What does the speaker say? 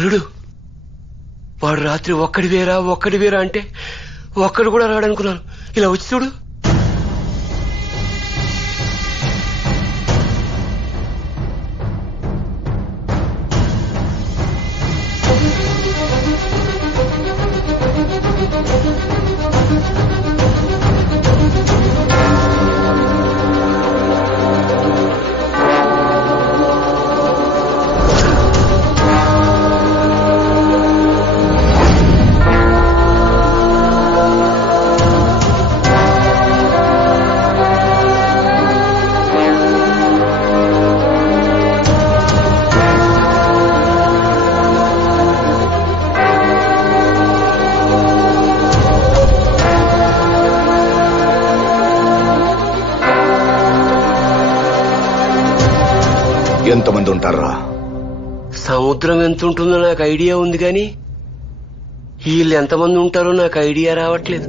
అల్లుడు, వాడు రాత్రి ఒక్కడి వేరా అంటే ఒక్కడు కూడా రాడనుకున్నాను. ఇలా వచ్చి చూడు. ఎంతమంది ఉంటారా? సముద్రం ఎంత ఉంటుందో నాకు ఐడియా ఉంది, కానీ వీళ్ళు ఎంతమంది ఉంటారో నాకు ఐడియా రావట్లేదు.